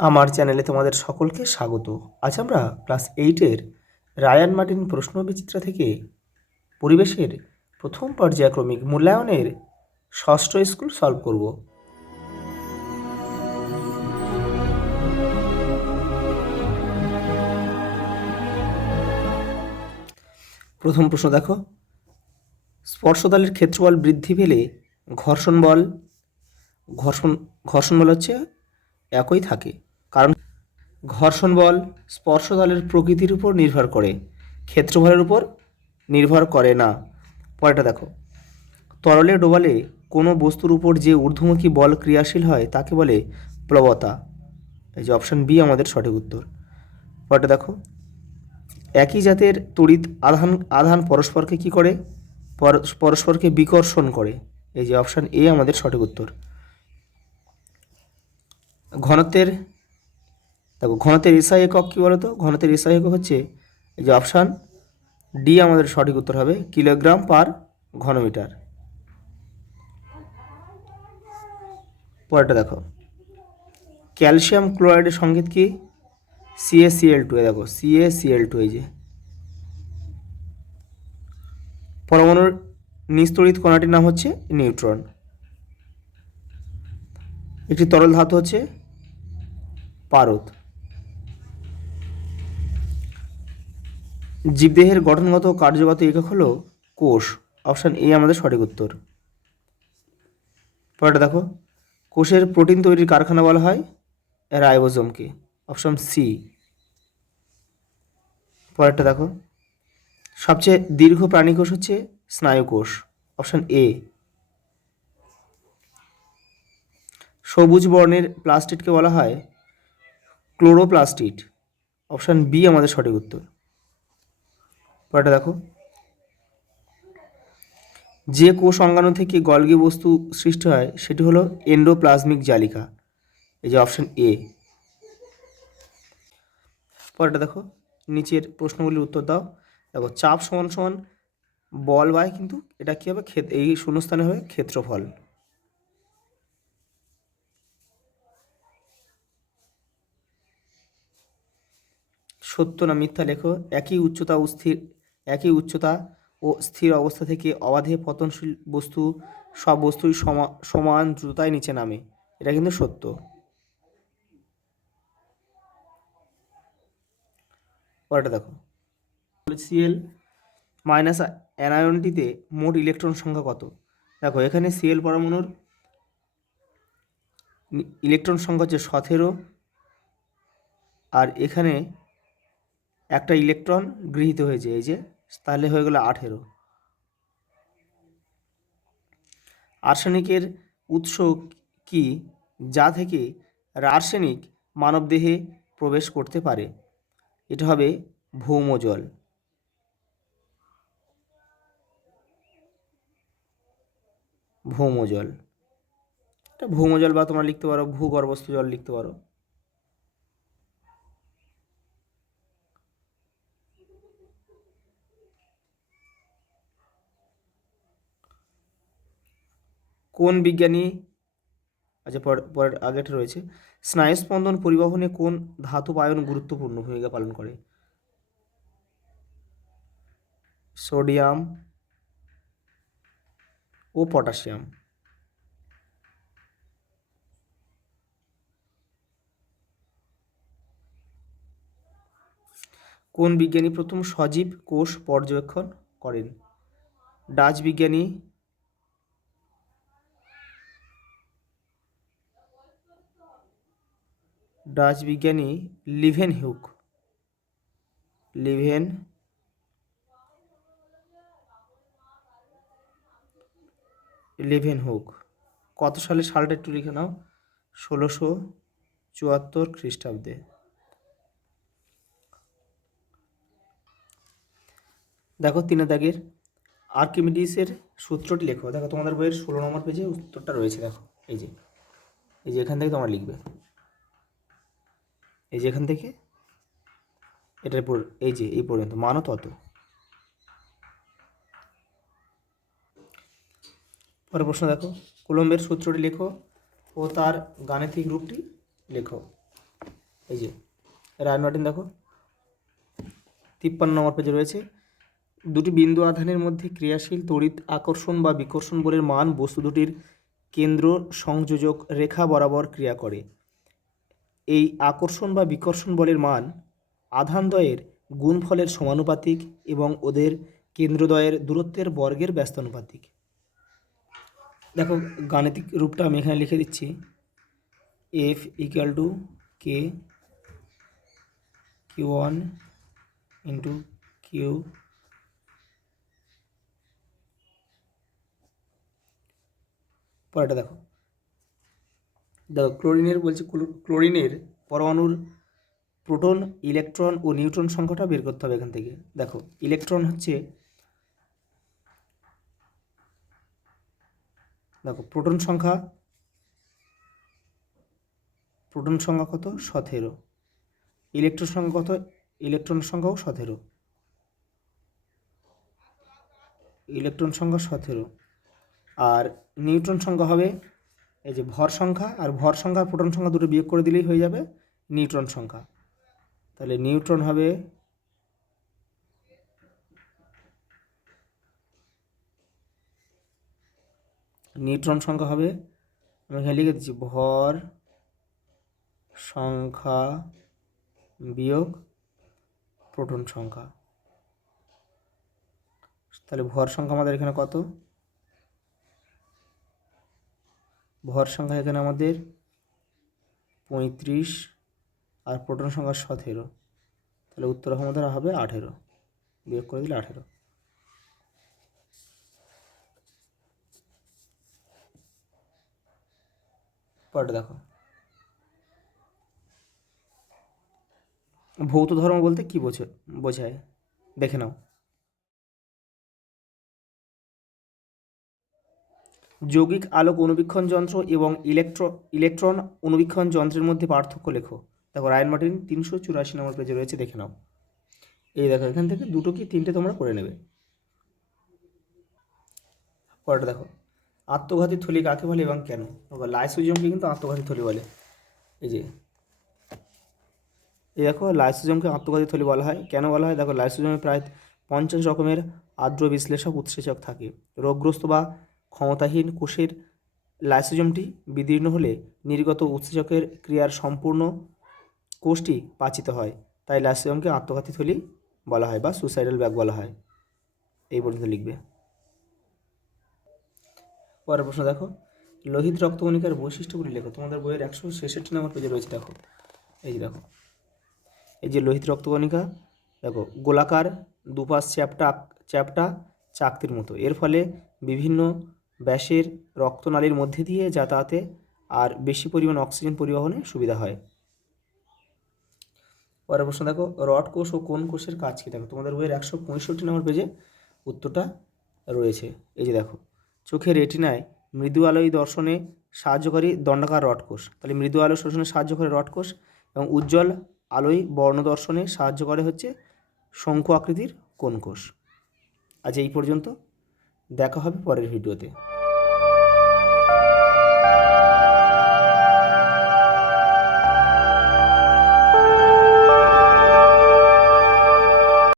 আমার চ্যানেলে তোমাদের সকলকে স্বাগত। আজ আমরা ক্লাস 8-এর রায়ান মার্টিন প্রশ্নবিচিত্রা থেকে পরিবেশের প্রথম পর্যায়ক্রমিক মূল্যায়নের ষষ্ঠ স্কুল সলভ করব। প্রথম প্রশ্ন দেখো, স্পর্শতলের ক্ষেত্রফল বৃদ্ধি পেলে ঘর্ষণ বল হচ্ছে একই থাকে, কারণ ঘর্ষণ বল স্পর্শতলের প্রকৃতির উপর নির্ভর করে, ক্ষেত্রফলের উপর নির্ভর করে না। পরেরটা দেখো, তরলে ডোবালে কোনো বস্তুর উপর যে ঊর্ধ্বমুখী বল ক্রিয়াশীল হয় তাকে বলে প্লবতা। এই যে অপশান বি আমাদের সঠিক উত্তর। পরেরটা দেখো, একই জাতের তড়িৎ আধান পরস্পরকে কি করে? পরস্পরকে বিকর্ষণ করে। এই যে অপশান এ আমাদের সঠিক উত্তর। ঘনত্বের এসআই একক কী বলতো? ঘনত্বের এসআই একক হচ্ছে এই যে অপশান ডি আমাদের সঠিক উত্তর হবে, কিলোগ্রাম পার ঘনমিটার। পরেরটা দেখো, ক্যালসিয়াম ক্লোরাইডের সংকেত কি? CaCl2। দেখো CaCl2। এই যে পরমাণুর নিস্তড়িত কণাটির নাম হচ্ছে নিউট্রন। একটি তরল ধাতু হচ্ছে পারদ। জীবদেহের গঠনগত কার্যগত একক হলো কোষ। অপশান এ আমাদের সঠিক উত্তর। পরেরটা দেখো, কোষের প্রোটিন তৈরির কারখানা বলা হয় রাইবোজোমকে। Option C. পরেরটা দেখো, সবচেয়ে দীর্ঘ প্রাণীকোষ হচ্ছে স্নায়ুকোষ। Option A. সবুজ বর্ণের প্লাস্টিডকে বলা হয় ক্লোরোপ্লাস্টিড। অপশান বি আমাদের সঠিক উত্তর। পরেরটা দেখো, যে কোষ অঙ্গাণু থেকে গলগি বস্তু সৃষ্টি হয় সেটি হলো এন্ডোপ্লাজমিক জালিকা। এই যে অপশান এ। পরেরটা দেখো, নিচের প্রশ্নগুলির উত্তর দাও। দেখো, চাপ সমান সমান বল বাই, কিন্তু এটা কী হবে? এই শূন্যস্থানে হবে ক্ষেত্রফল। সত্য না মিথ্যা লেখো। একই উচ্চতা ও স্থির অবস্থা থেকে অবাধে পতনশীল সব বস্তুই সমান দ্রুততায় নিচে নামে। এটা কিন্তু সত্য। পরেরটা দেখো, Cl মাইনাস অ্যানায়নটিতে মোট ইলেকট্রন সংখ্যা কত? দেখো, এখানে Cl পরমাণুর ইলেকট্রন সংখ্যা হচ্ছে 17, আর এখানে একটা ইলেকট্রন গৃহীত হয়েছে, এই যে, তাহলে হয়ে গেল 18। আর্সেনিকের উৎস কি যা থেকে আর্সেনিক মানবদেহে প্রবেশ করতে পারে? এটা হবে ভৌম জল। ভৌম জল, এটা ভৌম জল, বা তোমরা লিখতে পারো ভূগর্ভস্থ জল লিখতে পারো। কোন বিজ্ঞানী, আচ্ছা পরের আগেটা রয়েছে, স্নায়ুস্পন্দন পরিবহনে কোন ধাতব আয়ন গুরুত্বপূর্ণ ভূমিকা পালন করে? সোডিয়াম ও পটাশিয়াম। কোন বিজ্ঞানী প্রথম সজীব কোষ পর্যবেক্ষণ করেন? ডাচ বিজ্ঞানী লিভেনহুক। কত সালটা একটু লিখে নাও। 1674 খ্রিস্টাব্দে। দেখো, 3 দাগের আর্কিমিডিসের সূত্রটি লেখো। দেখো, তোমাদের বইয়ের 16 নম্বর পেজে উত্তরটা রয়েছে। দেখো, এই যে এখান থেকে তোমরা লিখবে, এই যে এখান থেকে এটার পর এই যে এই পর্যন্ত মানও তত। পরের প্রশ্ন দেখো, কুলম্বের সূত্রটি লেখো ও তার গাণিতিক রূপটি লেখো। এই যে রায়ন মার্টিন দেখো 53 নম্বর পেজে রয়েছে, দুটি বিন্দু আধানের মধ্যে ক্রিয়াশীল তড়িৎ আকর্ষণ বা বিকর্ষণ বলের মান বস্তু দুটির কেন্দ্র সংযোজক রেখা বরাবর ক্রিয়া করে। এই আকর্ষণ বা বিকর্ষণ বলের মান আধানদ্বয়ের গুণফলের সমানুপাতিক এবং ওদের কেন্দ্রদ্বয়ের দূরত্বের বর্গের ব্যস্তানুপাতিক। দেখো গাণিতিক রূপটা আমি এখানে লিখে দিচ্ছি, F equal to K Q one into Q পরেরটা দেখো ক্লোরিনের বলছে, ক্লোরিনের পরমাণুর প্রোটন, ইলেকট্রন ও নিউট্রন সংখ্যাটা বের করতে হবে এখান থেকে। দেখো ইলেকট্রন হচ্ছে, দেখো প্রোটন সংখ্যা কত 17, ইলেকট্রন সংখ্যা কত, ইলেকট্রন সংখ্যাও 17, ইলেকট্রন সংখ্যা 17। আর নিউট্রন সংখ্যা হবে এই যে ভর সংখ্যা, আর ভর সংখ্যা প্রোটন সংখ্যা দুটো বিয়োগ করে দিলেই হয়ে যাবে নিউট্রন সংখ্যা। তাহলে নিউট্রন হবে সংখ্যা হবে, আমি এখানে লিখে দিচ্ছি ভর সংখ্যা বিয়োগ প্রোটন সংখ্যা। তাহলে ভর সংখ্যা আমাদের এখানে কত, ভর সংখ্যা এখানে আমাদের 35 আর প্রোটন সংখ্যা 17, তাহলে উত্তর আমাদের হবে 18, বিয়োগ করে দিলে 18। পরেরটা দেখো, ভৌত ধর্ম বলতে কি বোঝায় দেখে নাও। যৌগিক আলোক অনুবীক্ষণ যন্ত্র এবং ইলেকট্রন অনুবীক্ষণ যন্ত্রের মধ্যে পার্থক্য লেখো। দেখো রায়ন মার্টিন 384 নম্বর পেজে রয়েছে, দেখে নাও। এই দেখো এখান থেকে দুটো কি তিনটে তোমরা করে নেবে। পরেরটা দেখো, আত্মঘাতী থলি কাকে বলে এবং কেন। লাইসোজোমকে কিন্তু আত্মঘাতী থলি বলে। এই দেখো লাইসোজোমকে আত্মঘাতী থলি বলা হয়। কেন বলা হয়, দেখো লাইসোজোমে প্রায় 50 রকমের আর্দ্র বিশ্লেষক উৎসেচক থাকে। রোগগ্রস্ত বা ক্ষমতাহীন কোষের লাইসোজোমটি বিদীর্ণ হলে নির্গত উৎসেচকের ক্রিয়ার সম্পূর্ণ কোষটি পাচিত হয়, তাই লাইসোজোমকে আত্মঘাতী থলি বলা হয় বা সুসাইডাল ব্যাগ বলা হয়। এই পর্যন্ত লিখবে। পরের প্রশ্ন দেখো, লোহিত রক্তকণিকার বৈশিষ্ট্যগুলি লেখো। তোমাদের বইয়ের 166 নম্বর পেজে রয়েছে। দেখো এই দেখো, এই যে লোহিত রক্তকণিকা, দেখো গোলাকার, দুপাশ চ্যাপ্টা চাকতির মতো। এর ফলে বিভিন্ন ব্যাসের রক্তনালীর মধ্যে দিয়ে যাতায়াতে আর বেশি পরিমাণ অক্সিজেন পরিবহনে সুবিধা হয়। পরের প্রশ্ন দেখো, রড কোষ ও কোন কোষের কাজ কী। দেখো তোমাদের বইয়ের 165 নম্বর পেজে উত্তরটা রয়েছে। এই যে দেখো, চোখের রেটিনায় মৃদু আলোয় দর্শনে সাহায্যকারী দণ্ডাকার রড কোষ, তাহলে মৃদু আলো শোষণে সাহায্য করে রড কোষ, এবং উজ্জ্বল আলোয় বর্ণ দর্শনে সাহায্য করে হচ্ছে শঙ্কু আকৃতির কোন কোষ। আজ এই পর্যন্ত, দেখা হবে পরের ভিডিওতে।